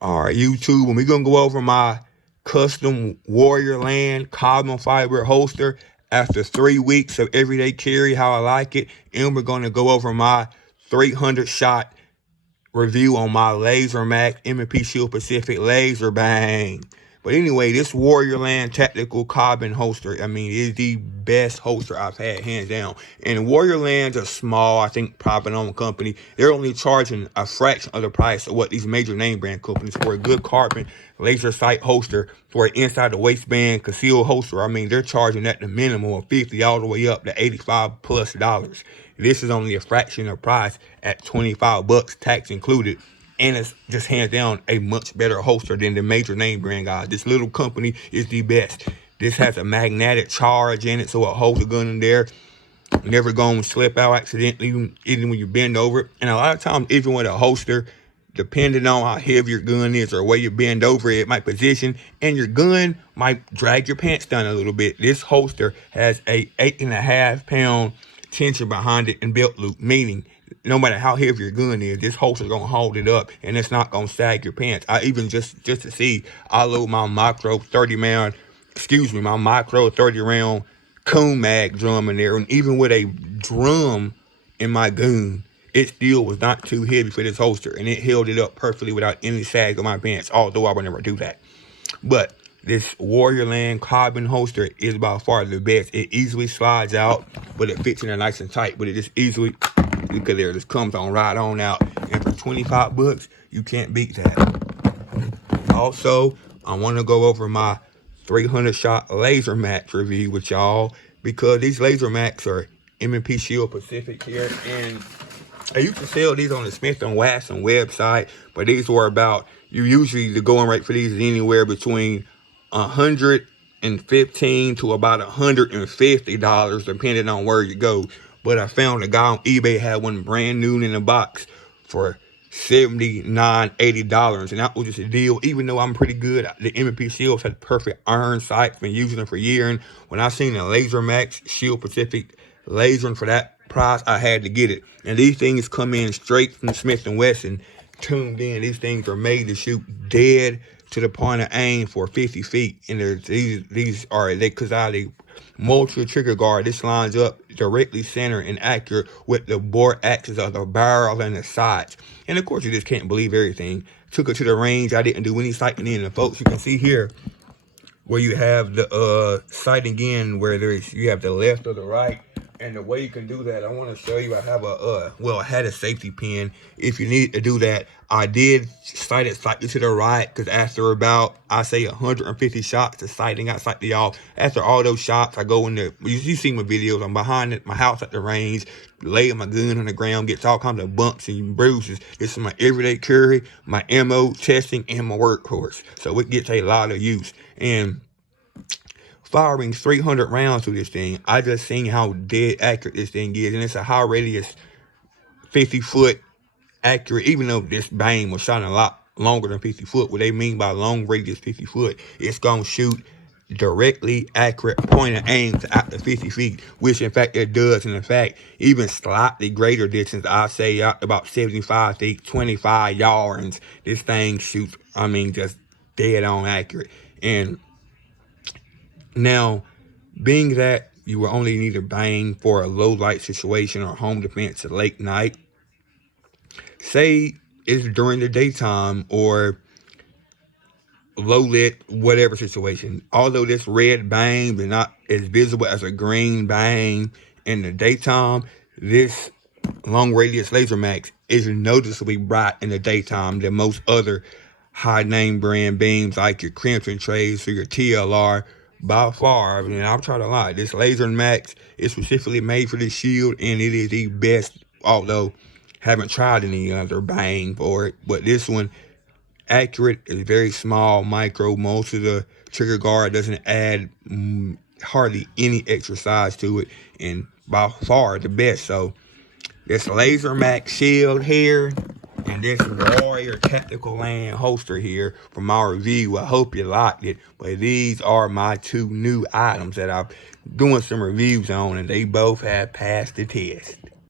All right, YouTube, and we're going to go over my custom WarriorLand carbon fiber holster after 3 weeks of everyday carry, how I like it. And we're going to go over my 300 shot review on my LaserMax M&P Shield Pacific Laser Bang. But anyway, this WarriorLand Tactical Carbon holster, I mean, is the best holster I've had, hands down. And WarriorLand's a small, I think, private-owned company. They're only charging a fraction of the price of what these major name brand companies for a good carbon laser sight holster for an inside the waistband concealed holster. I mean, they're charging at the minimum of $50 all the way up to $85+. This is only a fraction of price at $25, tax included. And it's just hands down a much better holster than the major name brand guys. This little company is the best. This has a magnetic charge in it, so it holds the gun in there. Never going to slip out accidentally, even when you bend over it. And a lot of times, even with a holster, depending on how heavy your gun is or where you bend over it might position, and your gun might drag your pants down a little bit. This holster has a 8.5 pound tension behind it and belt loop, meaning no matter how heavy your gun is, this holster is going to hold it up and it's not going to sag your pants. I even just to see, I load my micro 30 round cone mag drum in there, and even with a drum in my gun, it still was not too heavy for this holster, and it held it up perfectly without any sag on my pants, although I would never do that. But this WarriorLand carbon holster is by far the best. It easily slides out, but it fits in there nice and tight. But it just easily, look at there, just comes on right on out. And for $25, you can't beat that. Also, I want to go over my 300 shot LaserMax review with y'all, because these LaserMax are M&P Shield Pacific here, and I used to sell these on the Smith & Wesson website, but these were about, usually the going rate for these is anywhere between $115 to about $150, depending on where you go. But I found a guy on eBay had one brand new in the box for $79, $80, and that was just a deal. Even though I'm pretty good, the M&P Shields had perfect iron sights, been using them for years. And when I seen the LaserMax Shield Pacific lasering for that price, I had to get it. And these things come in straight from Smith & Wesson, tuned in. These things are made to shoot dead to the point of aim for 50 feet. And these are, because I the multi trigger guard, this lines up directly center and accurate with the bore axis of the barrel and the sights. And of course, you just can't believe everything. Took it to the range. I didn't do any sighting in. And folks, you can see here where you have the sighting in, where you have the left or the right. And the way you can do that, I want to show you. I have I had a safety pin. If you need to do that, I did sight it slightly to the right, because after about, I say 150 shots, the sighting got slightly off. After all those shots, I go in there. You see my videos. I'm behind my house at the range, laying my gun on the ground, gets all kinds of bumps and bruises. This is my everyday carry, my ammo testing, and my workhorse. So it gets a lot of use. And firing 300 rounds through this thing, I just seen how dead accurate this thing is. And it's a high radius, 50-foot accurate, even though this bang was shot a lot longer than 50 foot. What they mean by long radius 50 foot, it's gonna shoot directly accurate point of aim to out to 50 feet, which in fact it does. And in fact, even slightly greater distance, I say out about 75 feet, 25 yards, this thing shoots, I mean, just dead on accurate. And now, being that you will only need a bang for a low light situation or home defense at late night, say it's during the daytime or low lit, whatever situation, although this red bang is not as visible as a green bang in the daytime, this long radius LaserMax is noticeably bright in the daytime than most other high name brand beams like your Crimson Trace or your TLR. By far, I mean, I'm trying to lie, this LaserMax is specifically made for this shield, and it is the best, although haven't tried any other bang for it. But this one, accurate, is very small, micro. Most of the trigger guard doesn't add hardly any extra size to it, and by far the best. So this LaserMax shield here and this Warrior Tactical Land holster here from my review, I hope you liked it. But these are my two new items that I'm doing some reviews on, and they both have passed the test.